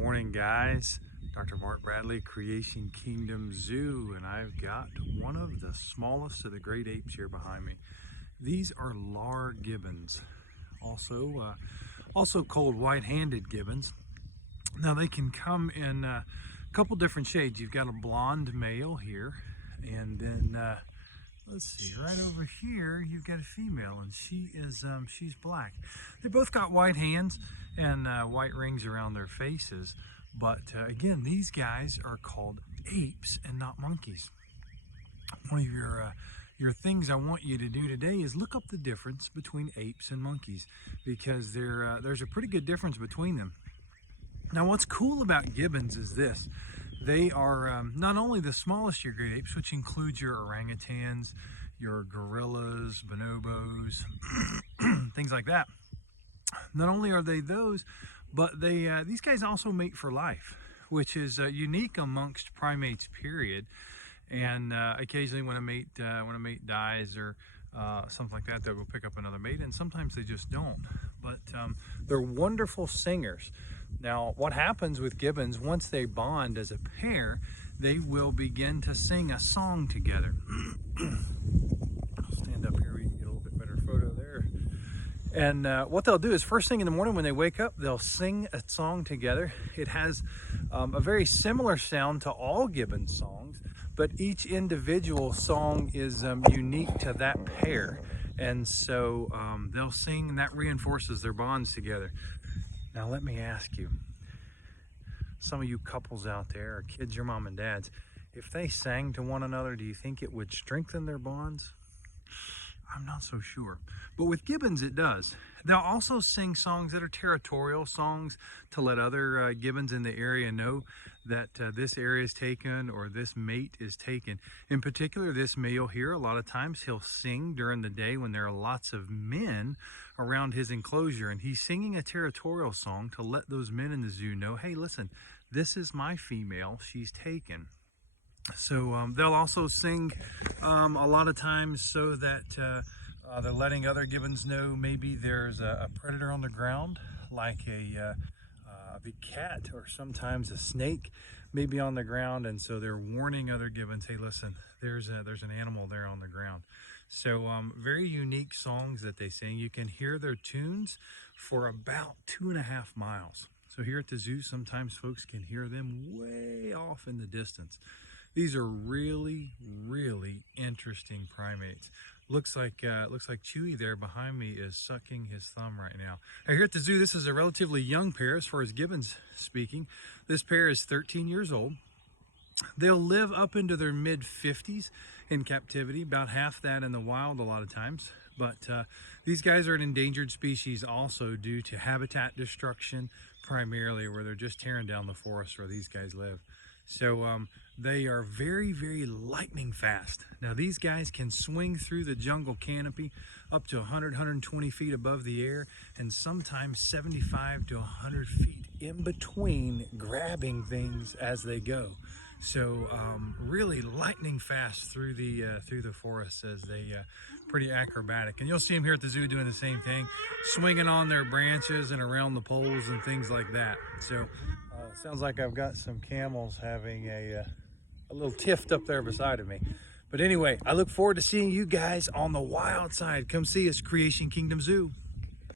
morning, guys. Dr. Mark Bradley, Creation Kingdom Zoo, and I've got one of the smallest of the great apes here behind me. These are Lar Gibbons, also called white-handed gibbons. Now they can come in a couple different shades. You've got a blonde male here, and then let's see, right over here you've got a female, and she's black. They both got white hands and white rings around their faces, but again, these guys are called apes and not monkeys. One of your things I want you to do today is look up the difference between apes and monkeys, because there's a pretty good difference between them. Now, what's cool about gibbons is this. They are not only the smallest of your great apes, which includes your orangutans, your gorillas, bonobos, things like that. Not only are they those, but these guys also mate for life, which is unique amongst primates, period. And occasionally when a mate dies or something like that, they'll go pick up another mate, and sometimes they just don't. But they're wonderful singers. Now, what happens with gibbons, once they bond as a pair, they will begin to sing a song together. I'll stand up here, we can get a little bit better photo there. And what they'll do is first thing in the morning when they wake up, they'll sing a song together. It has a very similar sound to all gibbon songs, but each individual song is unique to that pair. And so they'll sing, and that reinforces their bonds together. Now let me ask you, some of you couples out there, or kids, your mom and dads, if they sang to one another, do you think it would strengthen their bonds? I'm not so sure. But with gibbons, it does. They'll also sing songs that are territorial songs to let other gibbons in the area know that this area is taken or this mate is taken. In particular, this male here, a lot of times he'll sing during the day when there are lots of men around his enclosure, and he's singing a territorial song to let those men in the zoo know, hey, listen, this is my female, she's taken. So they'll also sing a lot of times so that they're letting other gibbons know maybe there's a predator on the ground, like a big cat or sometimes a snake may be on the ground, and so they're warning other gibbons, hey, listen, there's an animal there on the ground. So very unique songs that they sing. You can hear their tunes for about 2.5 miles. So here at the zoo, sometimes folks can hear them way off in the distance. These are really, really interesting primates. Looks like Chewy there behind me is sucking his thumb right now. Now here at the zoo, this is a relatively young pair as far as gibbons speaking. This pair is 13 years old. They'll live up into their mid-50s in captivity, about half that in the wild a lot of times. But these guys are an endangered species also due to habitat destruction, primarily, where they're just tearing down the forest where these guys live. So they are very, very lightning fast. Now these guys can swing through the jungle canopy up to 100, 120 feet above the air, and sometimes 75 to 100 feet in between, grabbing things as they go. So really lightning fast through the forest as they pretty acrobatic. And you'll see them here at the zoo doing the same thing, swinging on their branches and around the poles and things like that. So sounds like I've got some camels having a little tiff up there beside of me. But anyway, I look forward to seeing you guys on the wild side. Come see us, Creation Kingdom Zoo.